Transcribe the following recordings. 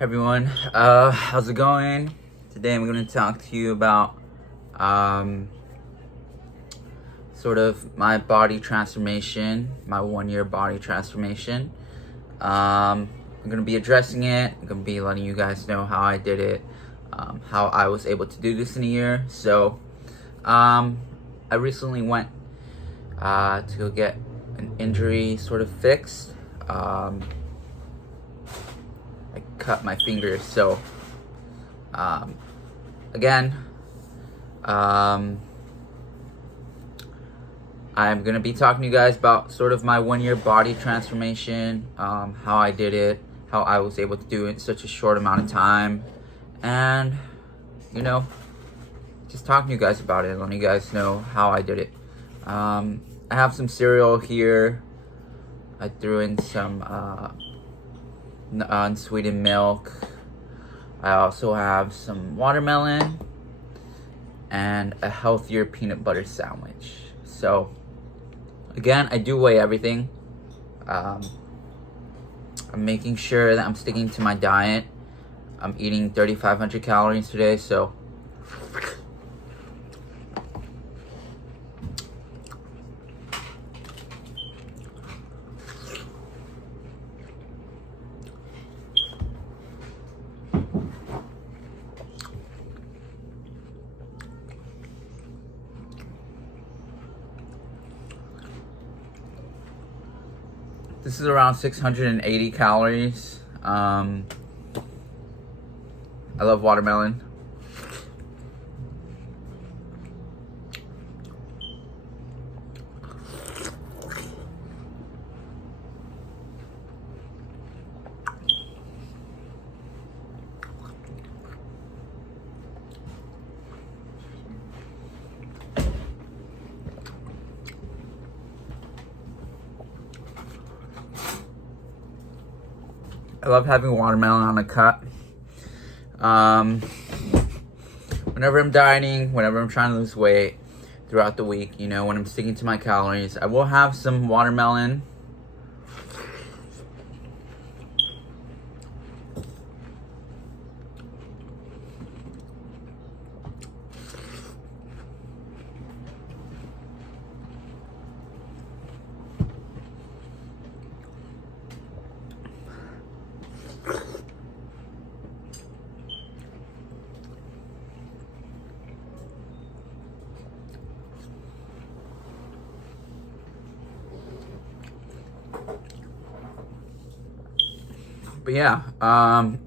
Everyone, how's it going? Today I'm going to talk to you about um, sort of my body transformation, my 1 year body transformation. I'm going to be addressing it. I'm going to be letting you guys know how I did it, how I was able to do this in a year. So, I recently went to go get an injury sort of fixed. I cut my finger, so again, I'm gonna be talking to you guys about sort of my 1 year body transformation, how I did it, how I was able to do it in such a short amount of time, and you know, just talking to you guys about it, letting you guys know how I did it. I have some cereal here. I threw in some unsweetened milk. I also have some watermelon and a healthier peanut butter sandwich. So again, I do weigh everything. I'm making sure that I'm sticking to my diet. I'm eating 3,500 calories today, so this is around 680 calories. I love watermelon. I love having watermelon on the cut. Whenever I'm dieting, whenever I'm trying to lose weight throughout the week, when I'm sticking to my calories, I will have some watermelon. But yeah, I've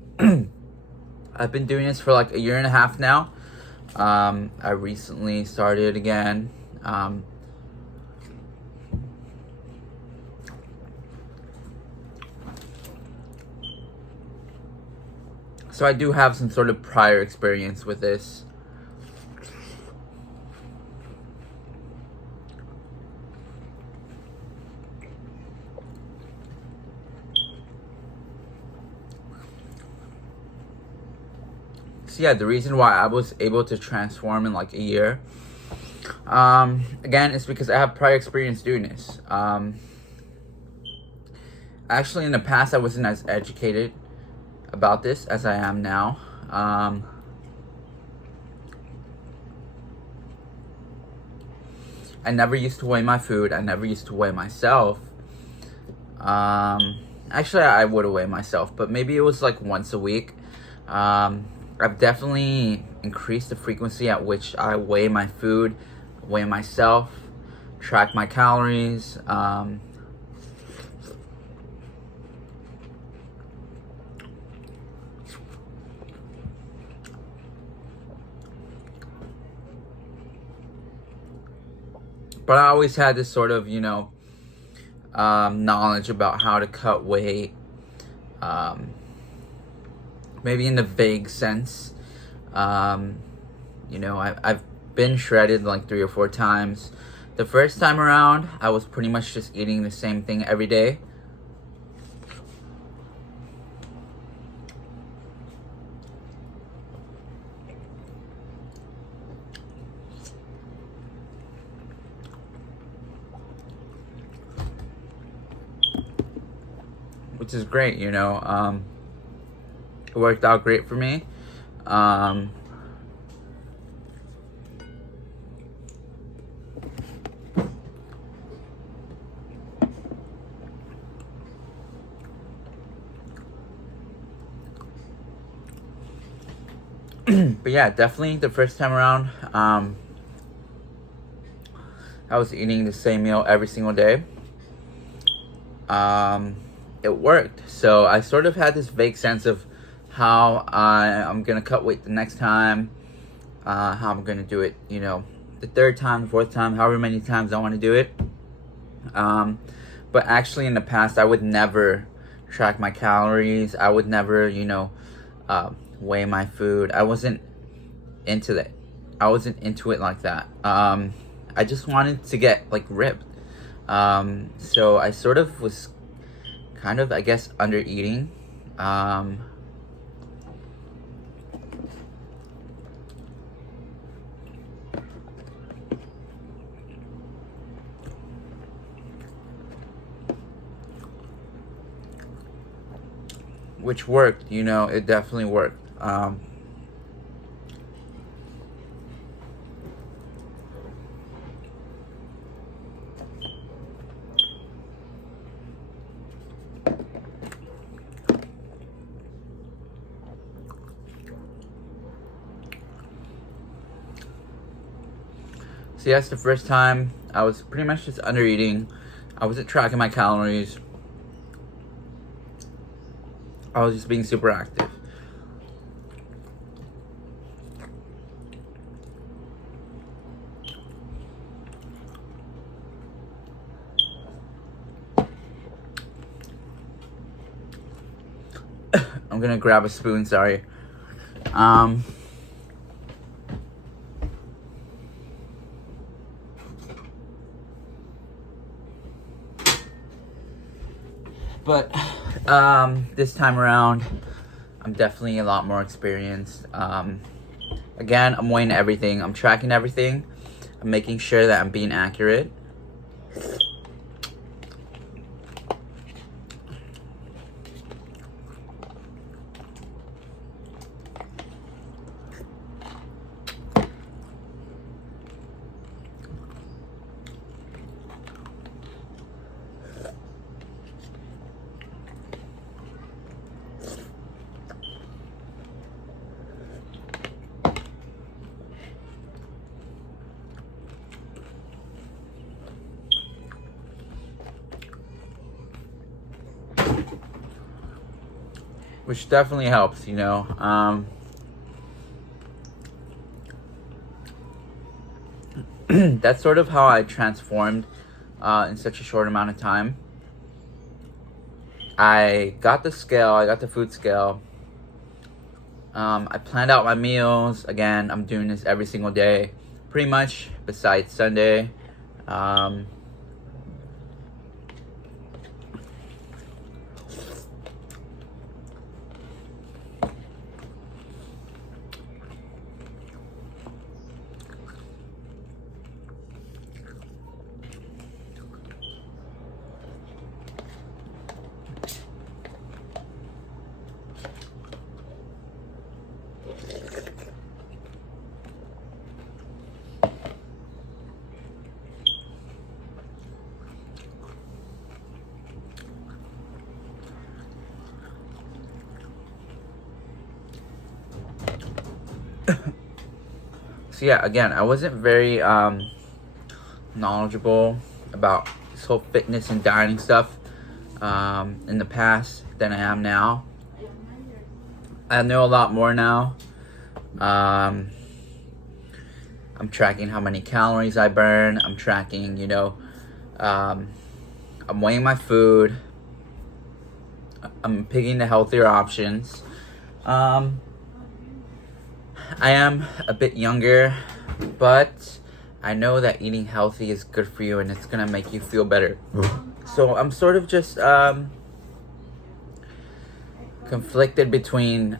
been doing this for like a year and a half now. I recently started again. So I do have some sort of prior experience with this. So yeah, the reason why I was able to transform in like a year, again, is because I have prior experience doing this. Actually, in the past, I wasn't as educated about this as I am now. I never used to weigh my food. I never used to weigh myself. Actually, I would weigh myself, but maybe it was like once a week. I've definitely increased the frequency at which I weigh my food, weigh myself, track my calories. But I always had this sort of, knowledge about how to cut weight. Maybe in the vague sense. I've been shredded like 3 or 4 times. The first time around, I was pretty much just eating the same thing every day. Which is great, it worked out great for me. But yeah, definitely the first time around, I was eating the same meal every single day. It worked. So I sort of had this vague sense of how I'm gonna cut weight the next time, how I'm gonna do it, you know, the third time, the fourth time, however many times I want to do it. But actually in the past, I would never track my calories. I would never, you know, weigh my food. I wasn't into that. I wasn't into it like that. I just wanted to get like ripped. So I sort of was kind of, I guess, under eating. Which worked, you know, it definitely worked. So yes, the first time I was pretty much just under eating. I wasn't tracking my calories. I was just being super active. I'm gonna grab a spoon, sorry. But this time around, I'm definitely a lot more experienced. Again, I'm weighing everything. I'm tracking everything. I'm making sure that I'm being accurate. Which definitely helps, you know. That's sort of how I transformed in such a short amount of time. I got the scale, I got the food scale. I planned out my meals. Again, I'm doing this every single day, pretty much, besides Sunday. So yeah, again, I wasn't very knowledgeable about this whole fitness and dieting stuff in the past than I am now. I know a lot more now. I'm tracking how many calories I burn. I'm tracking, you know, I'm weighing my food. I'm picking the healthier options. I am a bit younger, but I know that eating healthy is good for you and it's gonna make you feel better. So I'm sort of just conflicted between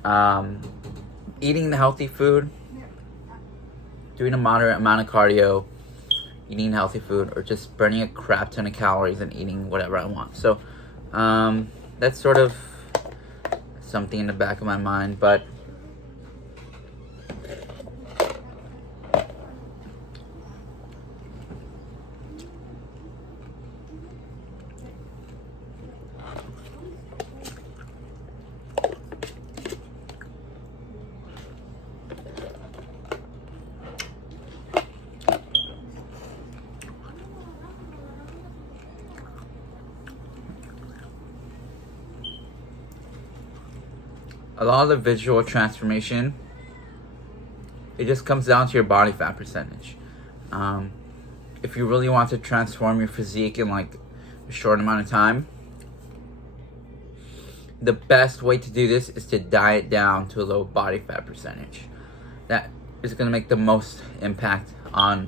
eating the healthy food, doing a moderate amount of cardio, eating healthy food, or just burning a crap ton of calories and eating whatever I want. So that's sort of something in the back of my mind, but a lot of the visual transformation, it just comes down to your body fat percentage. If you really want to transform your physique in like a short amount of time, the best way to do this is to diet down to a low body fat percentage. That is going to make the most impact on,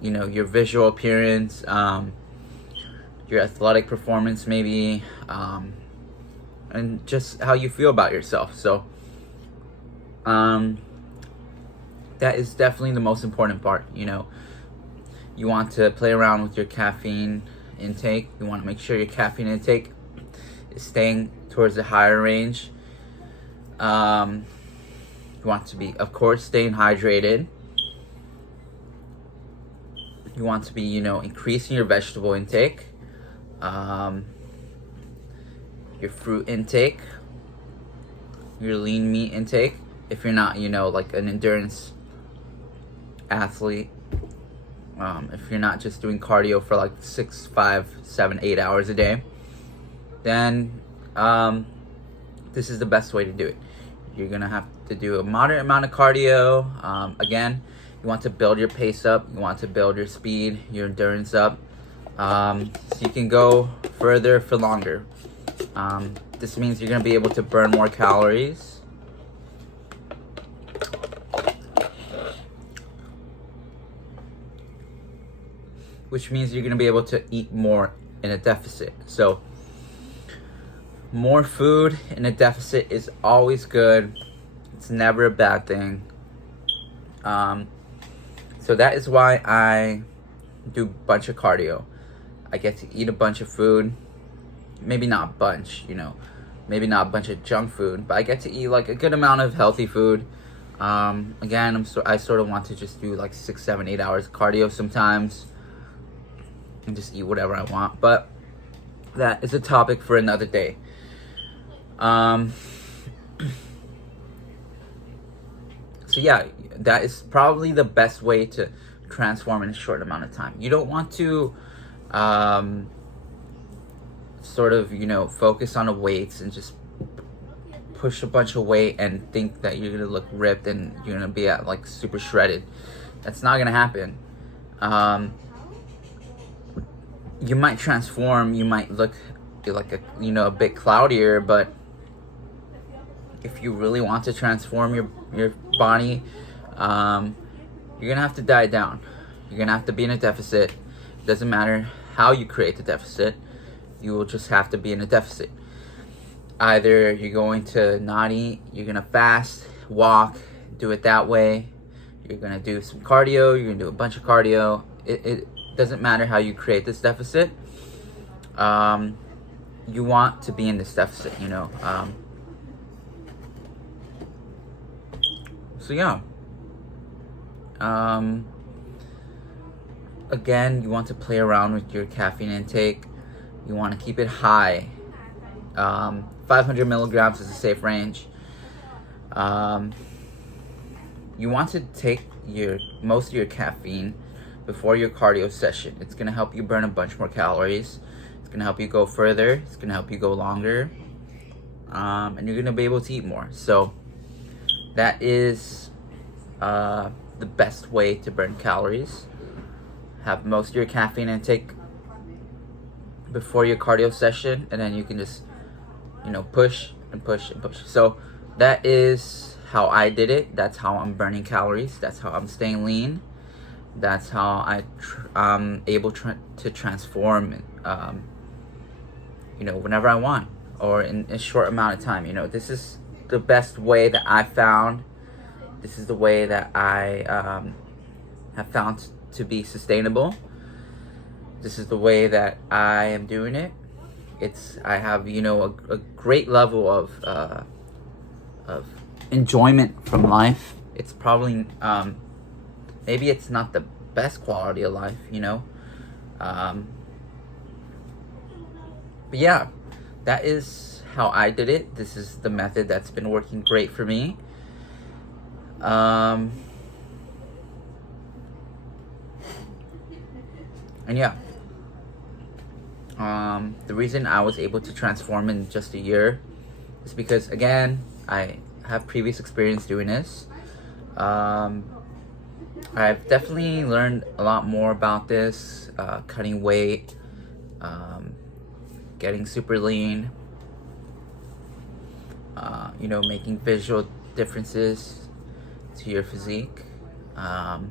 you know, your visual appearance, your athletic performance maybe, and just how you feel about yourself. So that is definitely the most important part. You know, you want to play around with your caffeine intake. You want to make sure your caffeine intake is staying towards the higher range. You want to be, of course, staying hydrated. You want to be, you know, increasing your vegetable intake, your fruit intake, your lean meat intake. If you're not, you know, like an endurance athlete, if you're not just doing cardio for like 6, 5, 7, 8 hours a day, then this is the best way to do it. You're gonna have to do a moderate amount of cardio. Again, you want to build your pace up. You want to build your speed, your endurance up, so you can go further for longer. This means you're gonna be able to burn more calories, which means you're gonna be able to eat more in a deficit. So more food in a deficit is always good. It's never a bad thing. So that is why I do a bunch of cardio. I get to eat a bunch of food. Maybe not a bunch, you know, maybe not a bunch of junk food, but I get to eat like a good amount of healthy food. Again, I sort of want to just do like 6, 7, 8 hours of cardio sometimes and just eat whatever I want. But that is a topic for another day. So yeah, that is probably the best way to transform in a short amount of time. You don't want to sort of, you know, focus on the weights and just push a bunch of weight and think that you're gonna look ripped and you're gonna be at like super shredded. That's not gonna happen. You might transform, you might look like a, you know, a bit cloudier, but if you really want to transform your body, you're gonna have to diet down. You're gonna have to be in a deficit. It doesn't matter how you create the deficit, you will just have to be in a deficit. Either you're going to not eat, you're gonna fast, walk, do it that way. You're gonna do some cardio, you're gonna do a bunch of cardio. It doesn't matter how you create this deficit. You want to be in this deficit, you know. So yeah. Again, you want to play around with your caffeine intake. You want to keep it high. 500 milligrams is a safe range. You want to take most of your caffeine before your cardio session. It's going to help you burn a bunch more calories. It's going to help you go further. It's going to help you go longer. And you're going to be able to eat more. So that is the best way to burn calories. Have most of your caffeine intake before your cardio session, and then you can just, you know, push and push and push. So that is how I did it. That's how I'm burning calories. That's how I'm staying lean. That's how I'm able to transform, you know, whenever I want, or in a short amount of time. You know, this is the best way that I found. This is the way that I have found to be sustainable. This is the way that I am doing it. I have, you know, a great level of enjoyment from life. It's probably maybe it's not the best quality of life, you know. But yeah, that is how I did it. This is the method that's been working great for me. And yeah, the reason I was able to transform in just a year is because, again, I have previous experience doing this. I've definitely learned a lot more about this, cutting weight, getting super lean, you know, making visual differences to your physique. And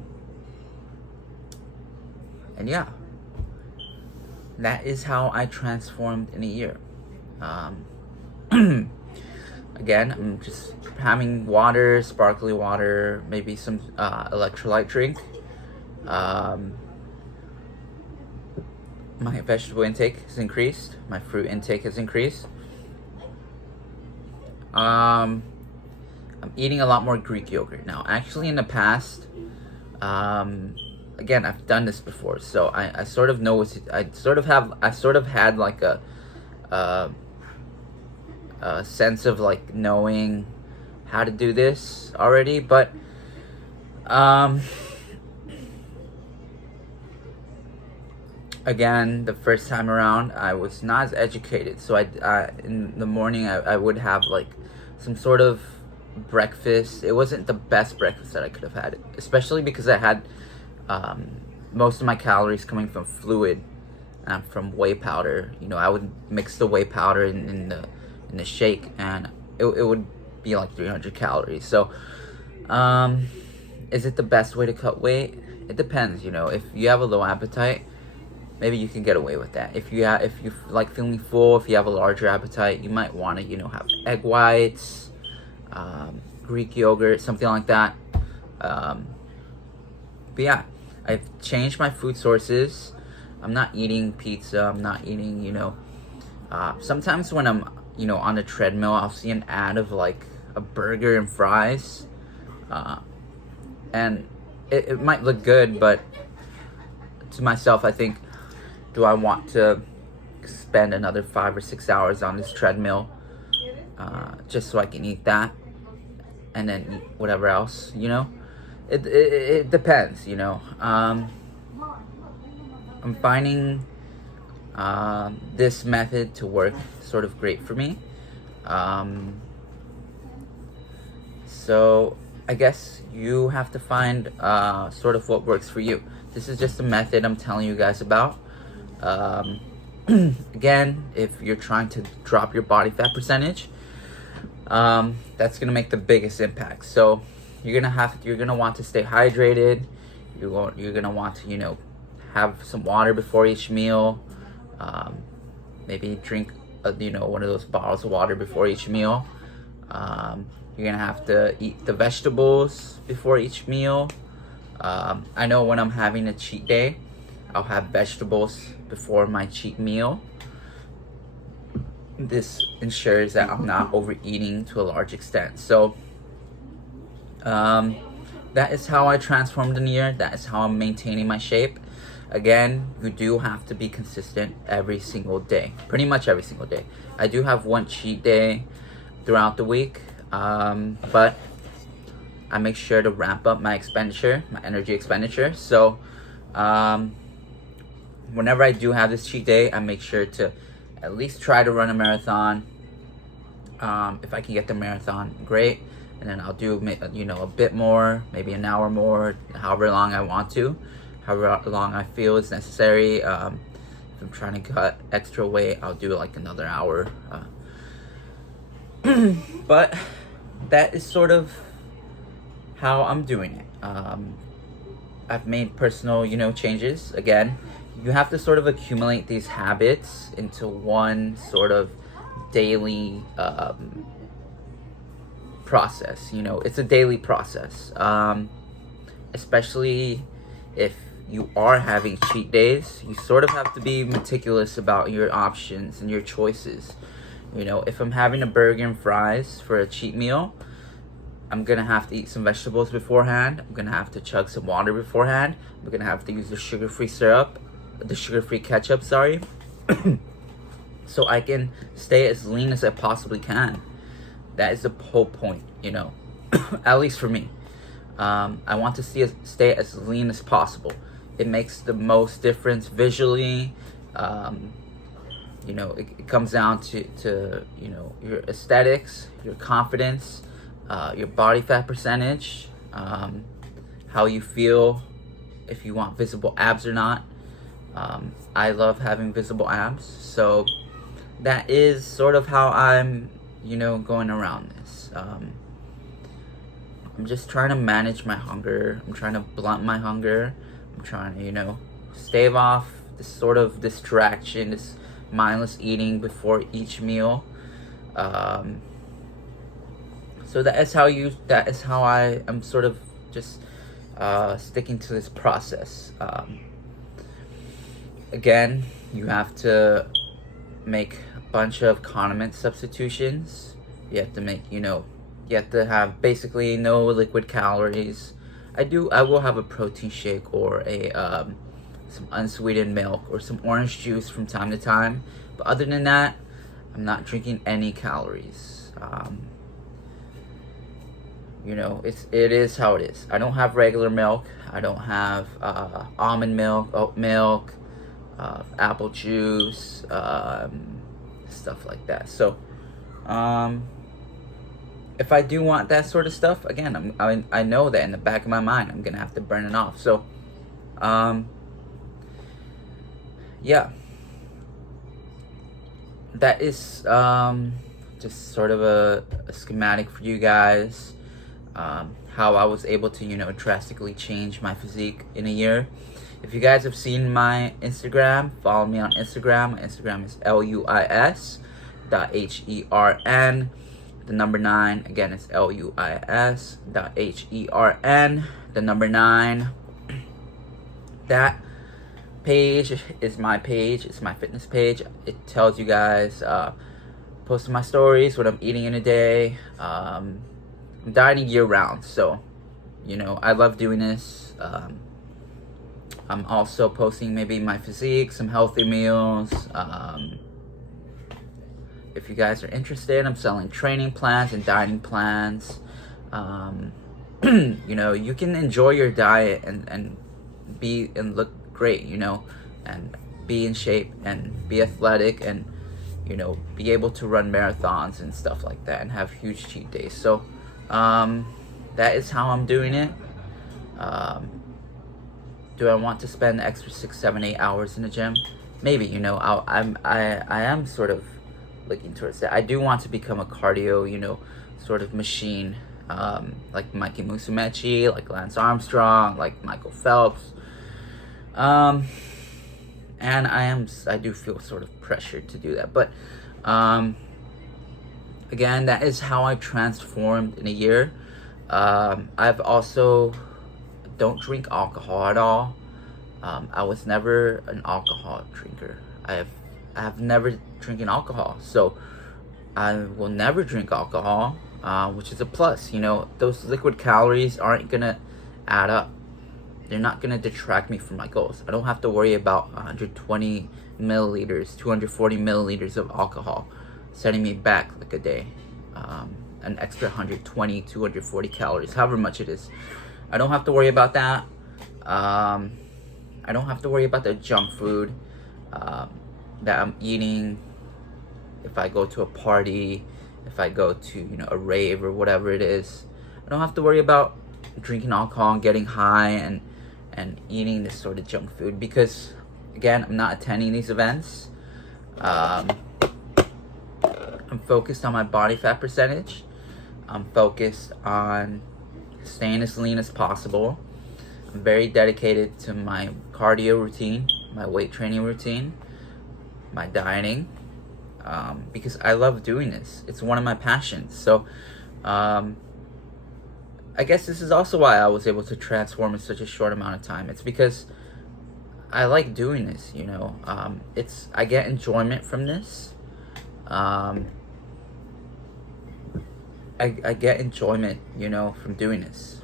yeah, that is how I transformed in a year. Again, I'm just having water, sparkly water, maybe some electrolyte drink. My vegetable intake has increased. My fruit intake has increased. I'm eating a lot more Greek yogurt now. Actually, in the past, again, I've done this before, so I sort of know I sort of had like a sense of like knowing how to do this already, but again, the first time around, I was not as educated. So I in the morning, I would have like some sort of breakfast. It wasn't the best breakfast that I could have had, especially because I had most of my calories coming from fluid, from whey powder. You know, I would mix the whey powder in the shake, and it would be like 300 calories. So, is it the best way to cut weight? It depends. You know, if you have a low appetite, maybe you can get away with that. If you like feeling full, if you have a larger appetite, you might want to, you know, have egg whites, Greek yogurt, something like that. But yeah, I've changed my food sources. I'm not eating pizza. I'm not eating, you know, sometimes when I'm, you know, on the treadmill, I'll see an ad of like a burger and fries. And it might look good, but to myself, I think, do I want to spend another 5 or 6 hours on this treadmill just so I can eat that and then eat whatever else, you know? It depends, you know. I'm finding this method to work sort of great for me. So I guess you have to find sort of what works for you. This is just a method I'm telling you guys about. Again, if you're trying to drop your body fat percentage, that's gonna make the biggest impact. So you're gonna want to stay hydrated. You're gonna want to, you know, have some water before each meal. Maybe drink you know, one of those bottles of water before each meal. You're gonna have to eat the vegetables before each meal. I know when I'm having a cheat day, I'll have vegetables before my cheat meal. This ensures that I'm not overeating to a large extent. So that is how I transformed in a year. That is how I'm maintaining my shape. Again, you do have to be consistent every single day, pretty much every single day. I do have one cheat day throughout the week, but I make sure to ramp up my expenditure, my energy expenditure. So whenever I do have this cheat day, I make sure to at least try to run a marathon. If I can get the marathon, great. And then I'll do, you know, a bit more, maybe an hour more, however long I want to, however long I feel is necessary. If I'm trying to cut extra weight, I'll do like another hour. But that is sort of how I'm doing it. I've made personal, you know, changes. Again, you have to sort of accumulate these habits into one sort of daily process. You know, it's a daily process, especially if you are having cheat days, you sort of have to be meticulous about your options and your choices. You know, if I'm having a burger and fries for a cheat meal, I'm gonna have to eat some vegetables beforehand. I'm gonna have to chug some water beforehand. I'm gonna have to use the sugar-free syrup, the sugar-free ketchup, sorry, so I can stay as lean as I possibly can. That is the whole point, you know, at least for me. I want to stay as lean as possible. It makes the most difference visually. You know, it comes down to you know, your aesthetics, your confidence, your body fat percentage, how you feel, if you want visible abs or not. I love having visible abs, so that is sort of how I'm, you know, going around this. I'm just trying to manage my hunger. I'm trying to blunt my hunger. I'm trying to, you know, stave off this sort of distraction, this mindless eating before each meal. So that is how I am sort of just sticking to this process. Again, you have to make a bunch of condiment substitutions. You have to make, you know, you have to have basically no liquid calories. I will have a protein shake or a some unsweetened milk or some orange juice from time to time. But other than that, I'm not drinking any calories. You know, it is how it is. I don't have regular milk. I don't have almond milk, oat milk, apple juice, stuff like that. So, if I do want that sort of stuff, again, I know that in the back of my mind, I'm gonna have to burn it off. So, yeah, that is just sort of a schematic for you guys. How I was able to, you know, drastically change my physique in a year. If you guys have seen my Instagram, follow me on Instagram. My Instagram is luis.hern. The number 9, again, it's luis.hern. The number 9. That page is my page. It's my fitness page. It tells you guys, posting my stories, what I'm eating in a day. I'm dieting year round, so, you know, I love doing this. I'm also posting maybe my physique, some healthy meals. If you guys are interested, I'm selling training plans and dieting plans. You know, you can enjoy your diet and look great, you know, and be in shape and be athletic and, you know, be able to run marathons and stuff like that and have huge cheat days. So, that is how I'm doing it. Do I want to spend the extra 6, 7, 8 hours in the gym? Maybe, you know, I am sort of looking towards that. I do want to become a cardio, you know, sort of machine, like Mikey Musumeci, like Lance Armstrong, like Michael Phelps. And I do feel sort of pressured to do that. But, again, that is how I transformed in a year. I've also don't drink alcohol at all. I was never an alcohol drinker. I have never drinking alcohol, so I will never drink alcohol, which is a plus. You know, those liquid calories aren't gonna add up. They're not gonna detract me from my goals. I don't have to worry about 120 milliliters, 240 milliliters of alcohol setting me back like a day. An extra 120, 240 calories, however much it is. I don't have to worry about that. I don't have to worry about the junk food that I'm eating. If I go to a party, if I go to, you know, a rave or whatever it is, I don't have to worry about drinking alcohol and getting high and eating this sort of junk food, because again, I'm not attending these events. I'm focused on my body fat percentage. I'm focused on staying as lean as possible. I'm very dedicated to my cardio routine, my weight training routine, my dieting, because I love doing this. It's one of my passions. So I guess this is also why I was able to transform in such a short amount of time. It's because I like doing this, I get enjoyment from this. I get enjoyment, from doing this,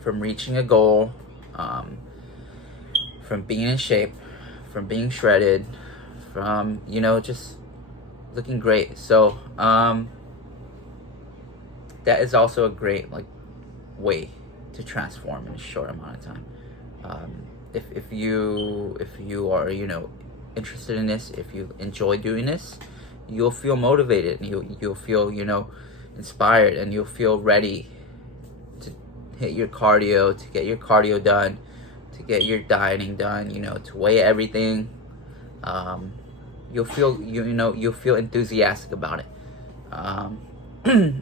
from reaching a goal, from being in shape, from being shredded, from, just looking great. So, that is also a great, way to transform in a short amount of time. If you are, interested in this, if you enjoy doing this, you'll feel motivated, and you'll feel, inspired, and you'll feel ready to hit your cardio, to get your cardio done, to get your dieting done, to weigh everything. You'll feel, you'll feel enthusiastic about it.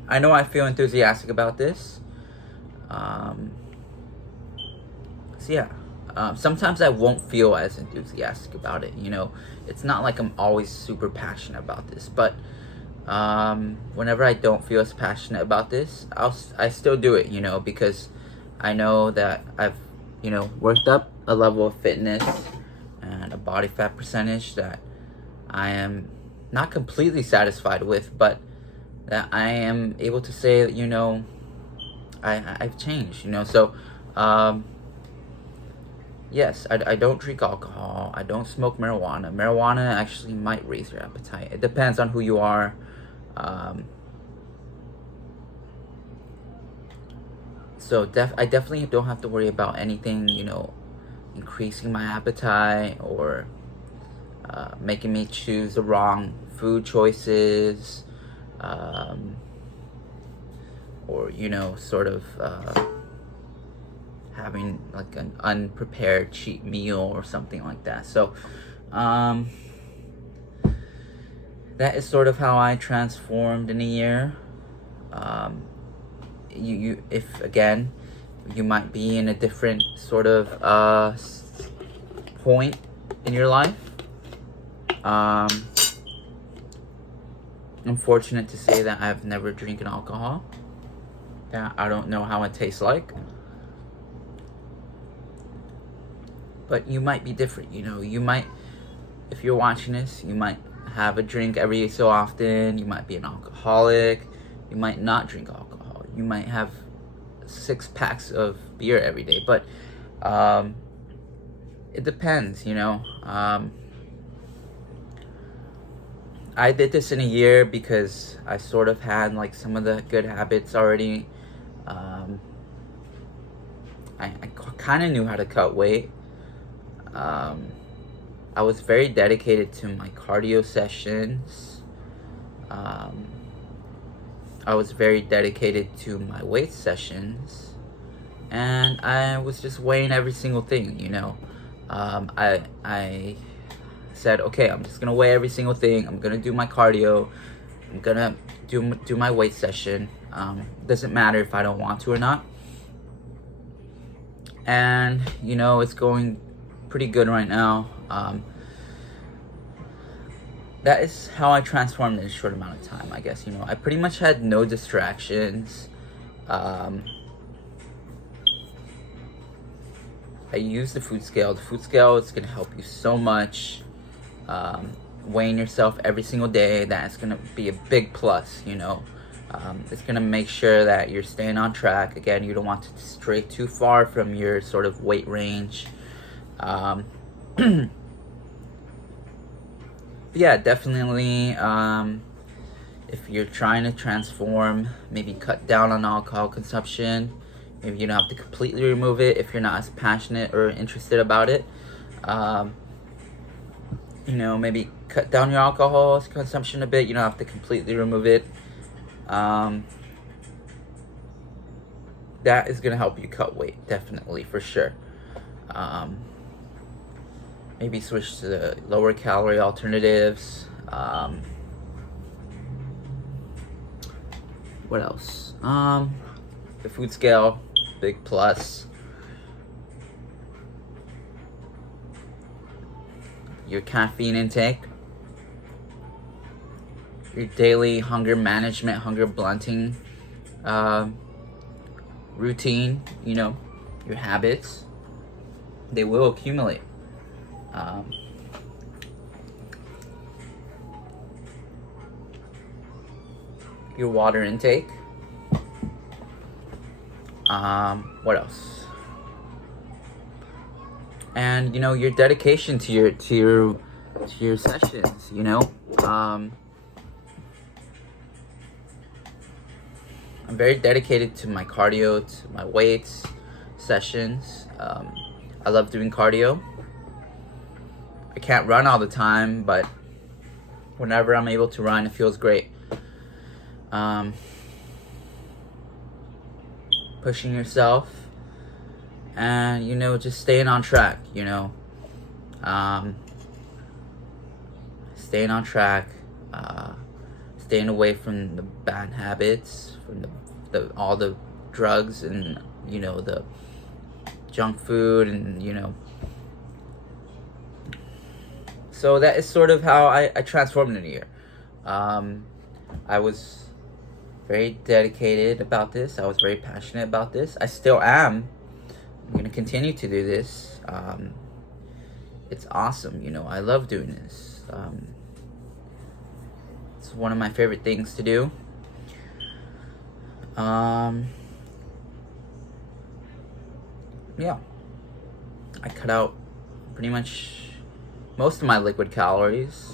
I know I feel enthusiastic about this. So yeah. Sometimes I won't feel as enthusiastic about it, It's not like I'm always super passionate about this, but whenever I don't feel as passionate about this, I still do it, because I know that I've, worked up a level of fitness and a body fat percentage that I am not completely satisfied with, but that I am able to say, I've changed, so, yes, I don't drink alcohol. I don't smoke marijuana. Marijuana actually might raise your appetite. It depends on who you are. So I definitely don't have to worry about anything, increasing my appetite or making me choose the wrong food choices, or, sort of having like an unprepared cheat meal or something like that. So that is sort of how I transformed in a year. If again, you might be in a different sort of point in your life. I'm fortunate to say that I've never drinking alcohol. That I don't know how it tastes like. But you might be different, you might, if you're watching this, you might have a drink every so often. You might be an alcoholic. You might not drink alcohol. You might have 6 packs of beer every day. But it depends, I did this in a year because I sort of had like some of the good habits already. I kind of knew how to cut weight. I was very dedicated to my cardio sessions. I was very dedicated to my weight sessions, and I was just weighing every single thing, I said, okay, I'm just gonna weigh every single thing. I'm gonna do my cardio. I'm gonna do my weight session. Doesn't matter if I don't want to or not. And it's going pretty good right now. That is how I transformed in a short amount of time, I guess. I pretty much had no distractions. I use the food scale. The food scale is going to help you so much. Weighing yourself every single day, that's going to be a big plus, It's going to make sure that you're staying on track. Again, you don't want to stray too far from your sort of weight range. Yeah, definitely, if you're trying to transform, maybe cut down on alcohol consumption. Maybe you don't have to completely remove it if you're not as passionate or interested about it. Maybe cut down your alcohol consumption a bit. You don't have to completely remove it. That is going to help you cut weight, definitely, for sure. Maybe switch to the lower calorie alternatives. What else? The food scale, big plus. Your caffeine intake. Your daily hunger management, hunger blunting routine, your habits. they will accumulate. Um, your water intake. What else? And you know, your dedication to your sessions. You know, I'm very dedicated to my cardio, to my weights, sessions. I love doing cardio. I can't run all the time, but whenever I'm able to run, it feels great. Pushing yourself, and you know, just staying on track. You know, staying on track, staying away from the bad habits, from all the drugs, and you know, the junk food, and you know. So that is sort of how I transformed in a year. I was very dedicated about this. I was very passionate about this. I still am. I'm going to continue to do this. It's awesome. You know, I love doing this. It's one of my favorite things to do. Yeah. I cut out pretty much most of my liquid calories.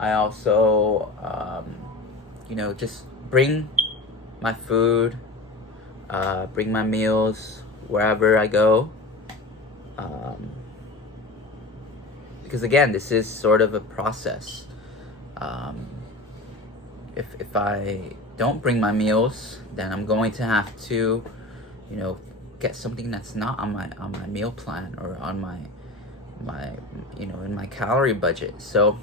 I also, you know, just bring my food, bring my meals wherever I go. Because again, this is sort of a process. If I don't bring my meals, then I'm going to have to, you know, get something that's not on my meal plan, or on my you know, in my calorie budget. So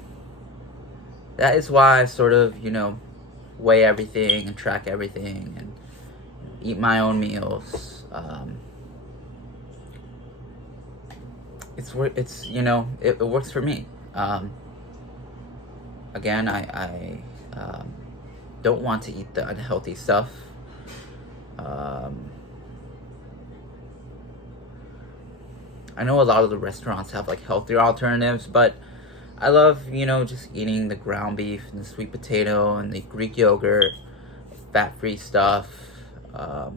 that is why I sort of, you know, weigh everything and track everything and eat my own meals. It's you know, it works for me. Again, I don't want to eat the unhealthy stuff. I know a lot of the restaurants have like healthier alternatives, but I love, you know, just eating the ground beef and the sweet potato and the Greek yogurt, fat-free stuff. You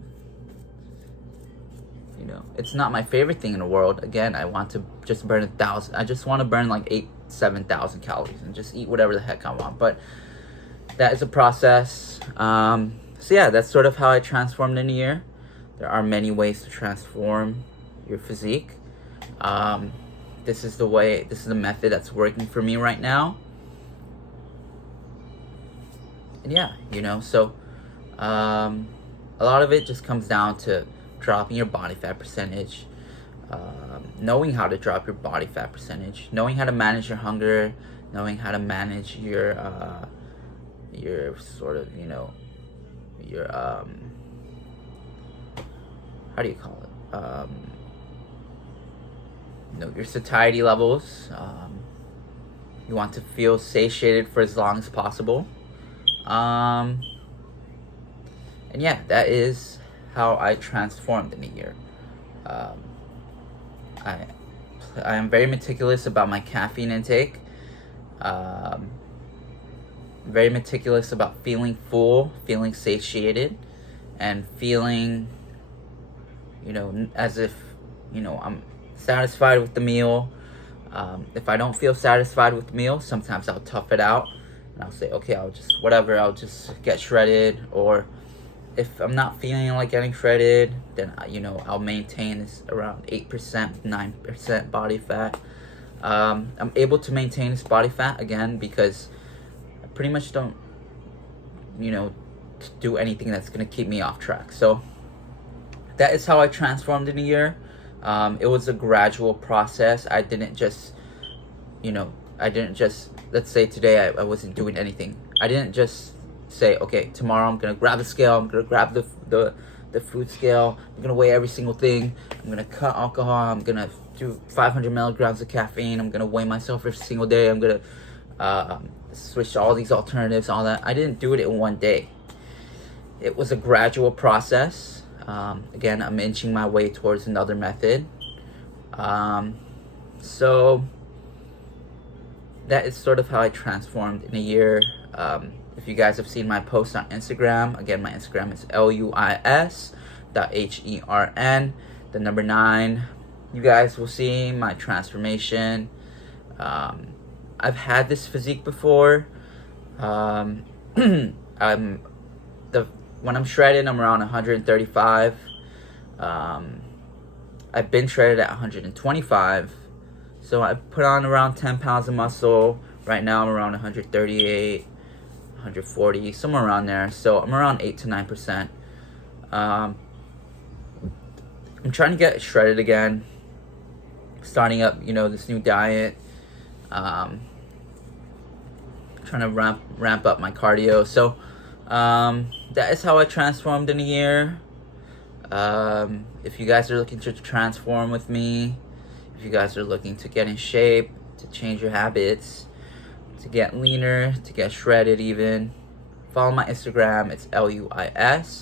know, it's not my favorite thing in the world. Again, I want to just burn 1,000. I just want to burn like 7,000 calories and just eat whatever the heck I want. But that is a process. So yeah, that's sort of how I transformed in a year. There are many ways to transform your physique. This is the method that's working for me right now. And yeah, you know, so a lot of it just comes down to dropping your body fat percentage, knowing how to drop your body fat percentage, knowing how to manage your hunger, knowing how to manage your sort of, you know, your how do you call it? You know, your satiety levels. You want to feel satiated for as long as possible. And yeah, that is how I transformed in a year. I am very meticulous about my caffeine intake. Very meticulous about feeling full, feeling satiated, and feeling, you know, as if, you know, I'm satisfied with the meal. If I don't feel satisfied with the meal, sometimes I'll tough it out and I'll say, okay, I'll just get shredded. Or if I'm not feeling like getting shredded, then, you know, I'll maintain this around 8%, 9% body fat. I'm able to maintain this body fat again because I pretty much don't, you know, do anything that's gonna keep me off track. So that is how I transformed in a year. It was a gradual process. I didn't just, let's say today I wasn't doing anything. I didn't just say, okay, tomorrow I'm gonna grab the scale, I'm gonna grab the food scale, I'm gonna weigh every single thing, I'm gonna cut alcohol, I'm gonna do 500 milligrams of caffeine, I'm gonna weigh myself every single day, I'm gonna switch to all these alternatives, all that. I didn't do it in one day. It was a gradual process. Again, I'm inching my way towards another method. So that is sort of how I transformed in a year. If you guys have seen my post on Instagram, again, my Instagram is luis.hern, the number 9. You guys will see my transformation. I've had this physique before. When I'm shredded, I'm around 135. I've been shredded at 125. So I put on around 10 pounds of muscle. Right now I'm around 138, 140, somewhere around there. So I'm around 8 to 9%. I'm trying to get shredded again. Starting up, this new diet. Trying to ramp up my cardio. So that is how I transformed in a year. If you guys are looking to transform with me, if you guys are looking to get in shape, to change your habits, to get leaner, to get shredded even, follow my Instagram. It's luis.hern,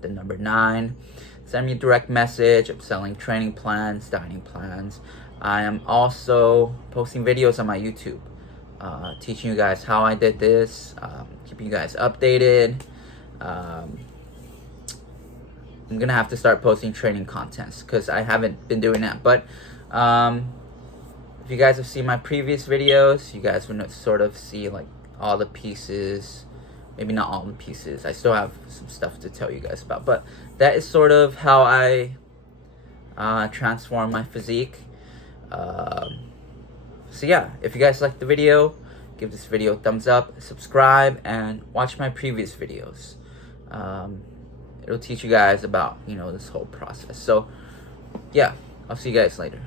the number 9. Send me a direct message. I'm selling training plans, dieting plans. I am also posting videos on my YouTube, teaching you guys how I did this, keeping you guys updated. I'm gonna have to start posting training contents because I haven't been doing that. But if you guys have seen my previous videos, you guys would sort of see like all the pieces. Maybe not all the pieces. I still have some stuff to tell you guys about. But that is sort of how I transform my physique. So yeah, if you guys liked the video, give this video a thumbs up, subscribe, and watch my previous videos. It'll teach you guys about, this whole process. So yeah, I'll see you guys later.